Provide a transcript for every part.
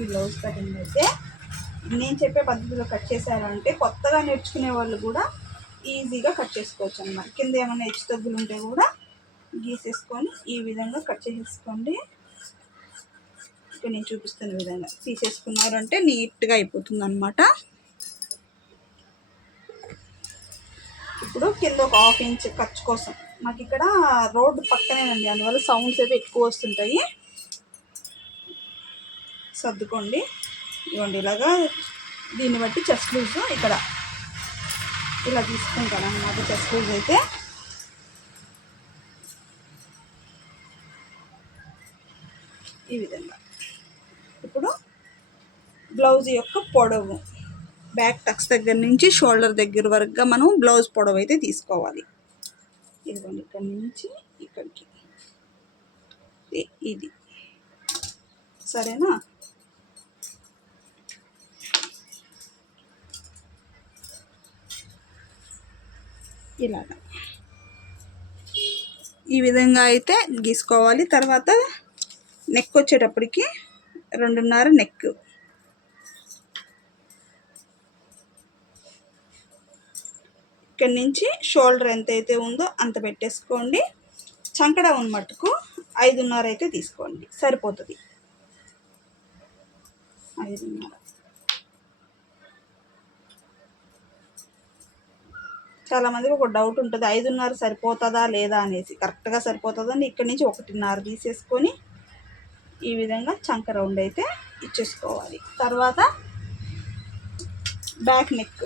ఈ blouse cutting అయితే నేను చెప్పే పద్ధతిలో కట్ చేశారంటే కొత్తగా నేర్చుకునే వాళ్ళు కూడా ఈజీగా కట్ చేసుకోవచ్చు అన్నమాట. కింద ఏమైనా హెచ్చు తగ్గులు ఉంటే కూడా గీసేసుకొని ఈ విధంగా కట్ చేసేసుకోండి. ఇక్కడ నేను చూపిస్తున్న విధంగా తీసేసుకున్నారంటే నీట్గా అయిపోతుంది అనమాట ఇప్పుడు కింద ఒక హాఫ్ ఇంచ్ ఖర్చు కోసం. మాకు ఇక్కడ రోడ్డు పక్కనేనండి అందువల్ల సౌండ్స్ అయితే ఎక్కువ వస్తుంటాయి. సర్దుకోండి. ఇవ్వండి ఇలాగా దీన్ని బట్టి చెస్ట్ లూజ్ ఇక్కడ. ఇలా తీసుకుంటాను అన్నమాట చెస్ట్ లూజ్ అయితే. ఈ విధంగా. ఇప్పుడు బ్లౌజ్ యొక్క పొడవు. బ్యాక్ టక్స్ దగ్గర నుంచి షోల్డర్ దగ్గర వరకుగా మనం బ్లౌజ్ పొడవు అయితే తీసుకోవాలి. ఇదిగోండి ఇక్కడ నుంచి ఇక్కడికి. ఇది. సరేనా? ఇలాగా. ఈ విధంగా అయితే గీసుకోవాలి. తర్వాత నెక్ వచ్చేటప్పటికి రెండున్నర నెక్ ఇక్కడ నుంచి షోల్డర్ ఎంత అయితే ఉందో అంత పెట్టేసుకోండి. చంకడ ఉన్న మట్టుకు ఐదున్నర అయితే తీసుకోండి. సరిపోతుంది. ఐదున్నర. చాలా మందికి ఒక డౌట్ ఉంటుంది. ఐదున్నర సరిపోతుందా లేదా అనేసి. కరెక్ట్గా సరిపోతుందని ఇక్కడ నుంచి ఒకటిన్నర తీసేసుకొని ఈ విధంగా చంక రౌండ్ అయితే ఇచ్చేసుకోవాలి. తర్వాత బ్యాక్ నెక్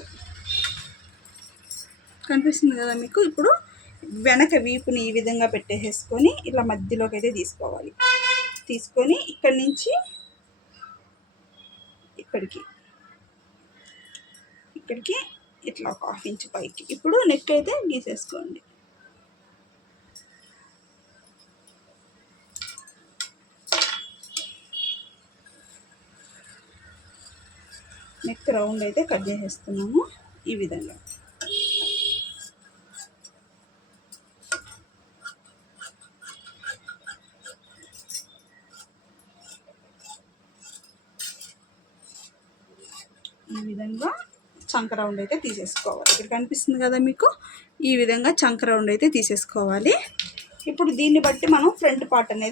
కనిపిస్తుంది కదా మీకు? ఇప్పుడు వెనక వీపుని ఈ విధంగా పెట్టేసేసుకొని ఇలా మధ్యలోకి అయితే తీసుకోవాలి. తీసుకొని ఇక్కడి నుంచి ఇక్కడికి. ఇక్కడికి ఇట్లా ఒక హాఫ్ ఇంచ్ పైకి. ఇప్పుడు నెక్ అయితే గీసేసుకోండి. నెక్ రౌండ్ అయితే కట్ చేసేస్తున్నాము ఈ విధంగా. ఈ విధంగా చంక రౌండ్ అయితే తీసేసుకోవాలి. ఇక్కడ కనిపిస్తుంది కదా మీకు? ఈ విధంగా చంక రౌండ్ అయితే తీసేసుకోవాలి. ఇప్పుడు దీన్ని బట్టి మనం ఫ్రంట్ పార్ట్ అనేది